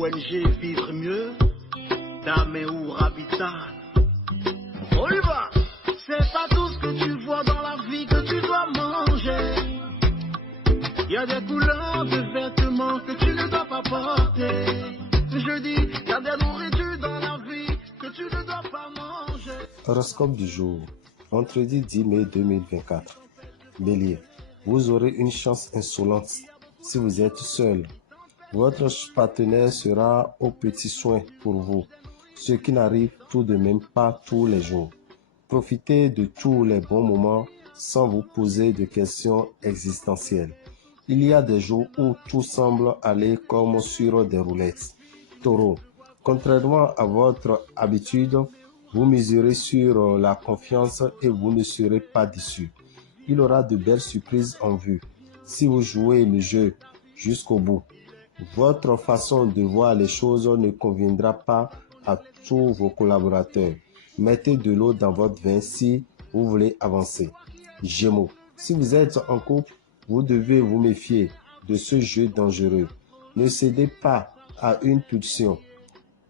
ONG Vivre Mieux, Dame ou Habitat. On y va. C'est pas tout ce que tu vois dans la vie que tu dois manger. Il y a des couleurs de vêtements que tu ne dois pas porter. Je dis, il y a des nourritures dans la vie que tu ne dois pas manger. Horoscope du jour, vendredi 10 mai 2024. Bélier, vous aurez une chance insolente si vous êtes seul. Votre partenaire sera aux petits soins pour vous, ce qui n'arrive tout de même pas tous les jours. Profitez de tous les bons moments sans vous poser de questions existentielles. Il y a des jours où tout semble aller comme sur des roulettes. Taureau, contrairement à votre habitude, vous miserez sur la confiance et vous ne serez pas déçu. Il y aura de belles surprises en vue si vous jouez le jeu jusqu'au bout. Votre façon de voir les choses ne conviendra pas à tous vos collaborateurs. Mettez de l'eau dans votre vin si vous voulez avancer. Gémeaux, si vous êtes en couple, vous devez vous méfier de ce jeu dangereux. Ne cédez pas à une pulsion.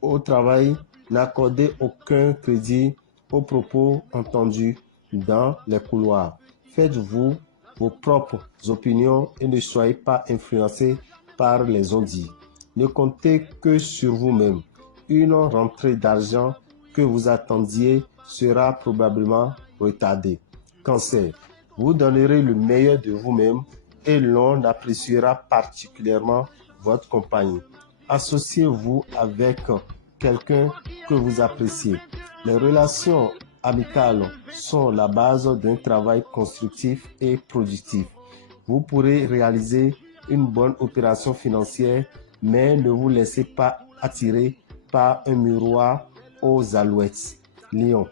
Au travail, n'accordez aucun crédit aux propos entendus dans les couloirs. Faites-vous vos propres opinions et ne soyez pas influencés par les on-dit. Ne comptez que sur vous-même. Une rentrée d'argent que vous attendiez sera probablement retardée. Cancer, vous donnerez le meilleur de vous-même et l'on appréciera particulièrement votre compagnie. Associez-vous avec quelqu'un que vous appréciez. Les relations amicales sont la base d'un travail constructif et productif. Vous pourrez réaliser une bonne opération financière, mais ne vous laissez pas attirer par un miroir aux alouettes. Lion,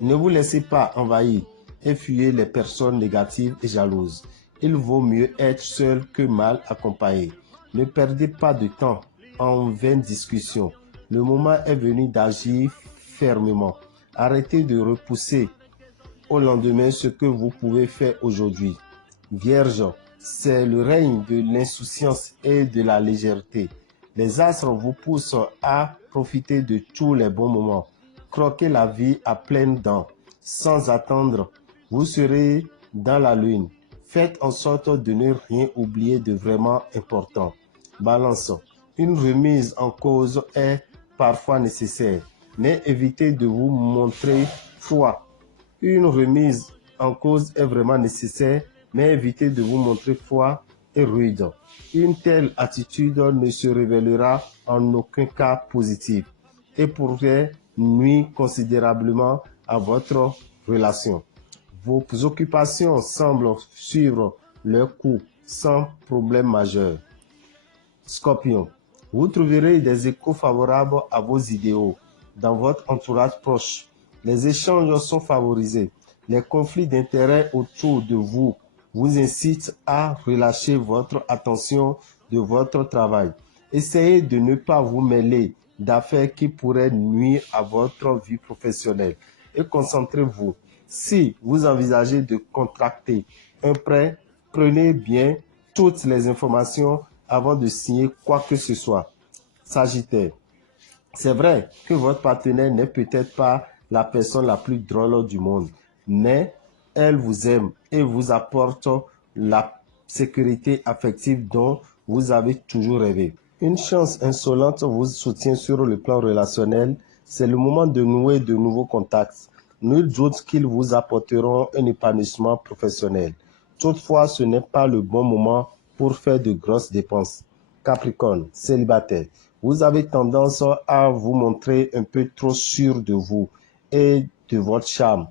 ne vous laissez pas envahir et fuyez les personnes négatives et jalouses. Il vaut mieux être seul que mal accompagné. Ne perdez pas de temps en vaines discussions. Le moment est venu d'agir fermement. Arrêtez de repousser au lendemain ce que vous pouvez faire aujourd'hui. Vierge, c'est le règne de l'insouciance et de la légèreté. Les astres vous poussent à profiter de tous les bons moments. Croquez la vie à pleines dents. Sans attendre, vous serez dans la lune. Faites en sorte de ne rien oublier de vraiment important. Balance, une remise en cause est parfois nécessaire, mais évitez de vous montrer froid. Une remise en cause est vraiment nécessaire, mais évitez de vous montrer froid et rude. Une telle attitude ne se révélera en aucun cas positive et pourrait nuire considérablement à votre relation. Vos occupations semblent suivre leur cours sans problème majeur. Scorpion, vous trouverez des échos favorables à vos idéaux dans votre entourage proche. Les échanges sont favorisés. Les conflits d'intérêts autour de vous vous incitent à relâcher votre attention de votre travail. Essayez de ne pas vous mêler d'affaires qui pourraient nuire à votre vie professionnelle et concentrez-vous. Si vous envisagez de contracter un prêt, prenez bien toutes les informations avant de signer quoi que ce soit. Sagittaire, c'est vrai que votre partenaire n'est peut-être pas la personne la plus drôle du monde, mais elle vous aime et vous apporte la sécurité affective dont vous avez toujours rêvé. Une chance insolente vous soutient sur le plan relationnel. C'est le moment de nouer de nouveaux contacts. Nul doute qu'ils vous apporteront un épanouissement professionnel. Toutefois, ce n'est pas le bon moment pour faire de grosses dépenses. Capricorne, célibataire, vous avez tendance à vous montrer un peu trop sûr de vous et de votre charme.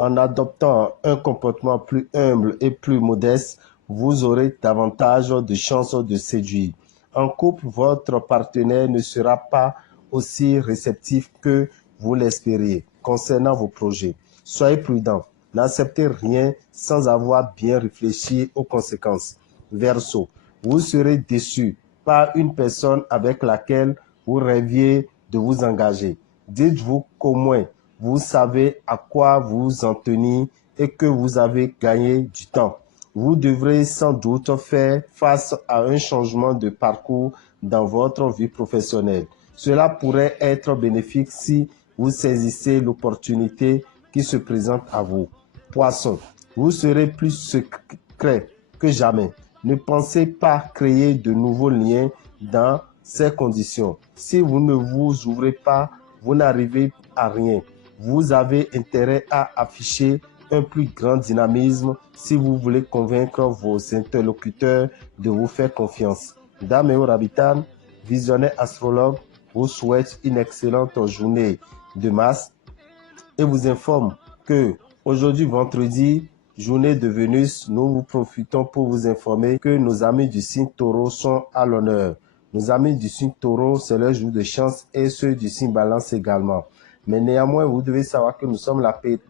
En adoptant un comportement plus humble et plus modeste, vous aurez davantage de chances de séduire. En couple, votre partenaire ne sera pas aussi réceptif que vous l'espériez concernant vos projets. Soyez prudent. N'acceptez rien sans avoir bien réfléchi aux conséquences. Verseau, vous serez déçu par une personne avec laquelle vous rêviez de vous engager. Dites-vous qu'au moins, vous savez à quoi vous en tenir et que vous avez gagné du temps. Vous devrez sans doute faire face à un changement de parcours dans votre vie professionnelle. Cela pourrait être bénéfique si vous saisissez l'opportunité qui se présente à vous. Poisson, vous serez plus secret que jamais. Ne pensez pas créer de nouveaux liens dans ces conditions. Si vous ne vous ouvrez pas, vous n'arrivez à rien. Vous avez intérêt à afficher un plus grand dynamisme si vous voulez convaincre vos interlocuteurs de vous faire confiance. Dame et Rabitan, visionnaire astrologue, vous souhaite une excellente journée de mars et vous informe que aujourd'hui, vendredi, journée de Vénus, nous vous profitons pour vous informer que nos amis du signe Taureau sont à l'honneur. Nos amis du signe Taureau, c'est leur jour de chance et ceux du signe Balance également. Mais néanmoins, vous devez savoir que nous sommes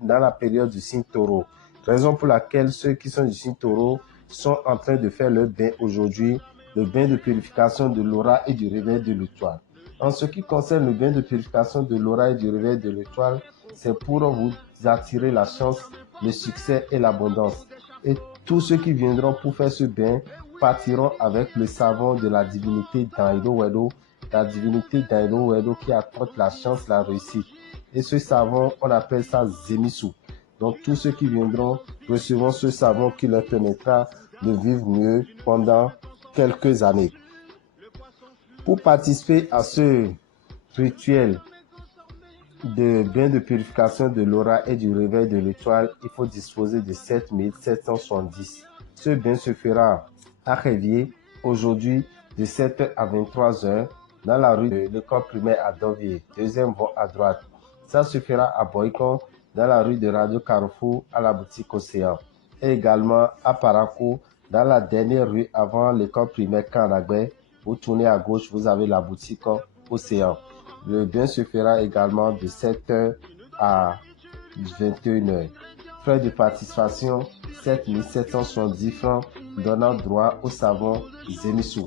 dans la période du signe Taureau. Raison pour laquelle ceux qui sont du signe Taureau sont en train de faire leur bain aujourd'hui, le bain de purification de l'aura et du réveil de l'étoile. En ce qui concerne le bain de purification de l'aura et du réveil de l'étoile, c'est pour vous attirer la chance, le succès et l'abondance. Et tous ceux qui viendront pour faire ce bain partiront avec le savon de la divinité Daido Wedo, la divinité Daido Wedo qui apporte la chance, la réussite. Et ce savon, on appelle ça Zemisu. Donc tous ceux qui viendront recevront ce savon qui leur permettra de vivre mieux pendant quelques années. Pour participer à ce rituel de bain de purification de l'aura et du réveil de l'étoile, il faut disposer de 7770. Ce bain se fera à Révier aujourd'hui de 7h à 23h dans la rue de l'école primaire à Dovier, deuxième voie à droite. Ça se fera à Boycon dans la rue de Radio Carrefour à la boutique Océan et également à Parakou dans la dernière rue avant l'école primaire Kanagbe. Vous tournez à gauche, vous avez la boutique Océan. Le bain se fera également de 7h à 21h. Frais de participation 7770 francs donnant droit au savon Zemisu.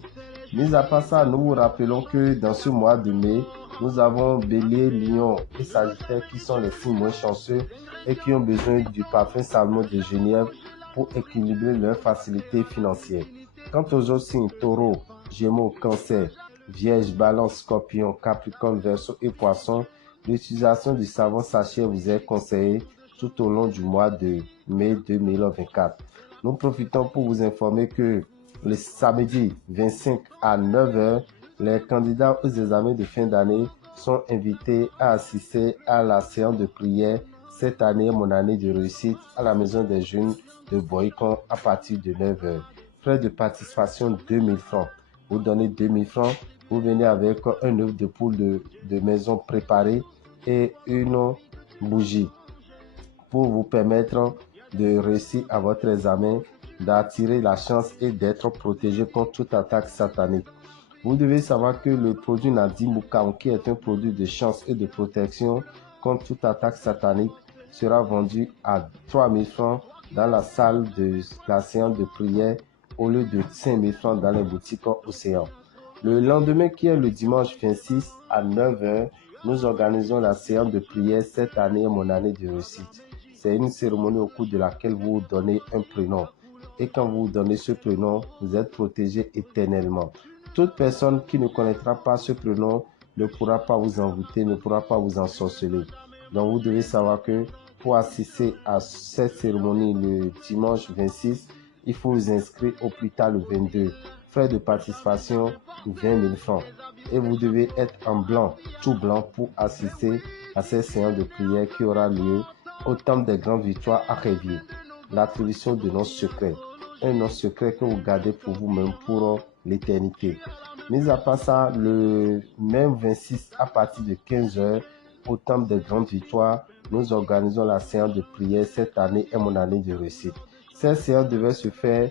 Mis à part ça, nous vous rappelons que dans ce mois de mai, nous avons Bélier, Lion et Sagittaire qui sont les signes moins chanceux et qui ont besoin du parfum Salmon de Genève pour équilibrer leur facilité financière. Quant aux autres signes Taureau, Gémeaux, Cancer, Vierge, Balance, Scorpion, Capricorne, Verseau et Poisson, l'utilisation du savon sachet vous est conseillée tout au long du mois de mai 2024. Nous profitons pour vous informer que le samedi 25 à 9h, les candidats aux examens de fin d'année sont invités à assister à la séance de prière cette année, mon année de réussite, à la maison des jeunes de Boycon à partir de 9h. Frais de participation 2000 francs. Vous donnez 2000 francs, vous venez avec un œuf de poule de maison préparé et une bougie pour vous permettre de réussir à votre examen, d'attirer la chance et d'être protégé contre toute attaque satanique. Vous devez savoir que le produit Nadi Moukam, qui est un produit de chance et de protection contre toute attaque satanique, sera vendu à 3000 francs dans la salle de la séance de prière au lieu de 5000 francs dans les boutiques Océan. Le lendemain, qui est le dimanche 26 à 9h, nous organisons la séance de prière cette année, mon année de réussite. C'est une cérémonie au cours de laquelle vous donnez un prénom. Et quand vous donnez ce prénom, vous êtes protégé éternellement. Toute personne qui ne connaîtra pas ce prénom ne pourra pas vous envoûter, ne pourra pas vous ensorceler. Donc vous devez savoir que pour assister à cette cérémonie le dimanche 26, il faut vous inscrire au plus tard le 22. Frais de participation 20 000 francs. Et vous devez être en blanc, tout blanc, pour assister à cette séance de prière qui aura lieu au temple des grandes victoires à Révier. L'attribution de noms secrets. Un nom secret que vous gardez pour vous-même pour l'éternité. Mis à part ça, le même 26 à partir de 15h, au temple des grandes victoires, nous organisons la séance de prière cette année et mon année de réussite. Cette séance devait se faire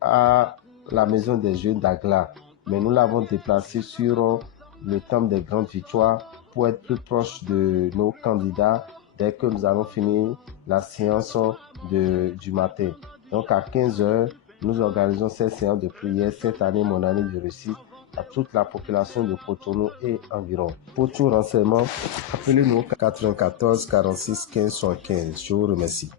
à la maison des jeunes d'Agla, mais nous l'avons déplacée sur le temple des grandes victoires pour être plus proche de nos candidats dès que nous allons finir la séance du matin. Donc à 15h, nous organisons cette séance de prière cette année, mon année de réussite, à toute la population de Cotonou et environ. Pour tout renseignement, appelez-nous 94 46 15 75. Je vous remercie.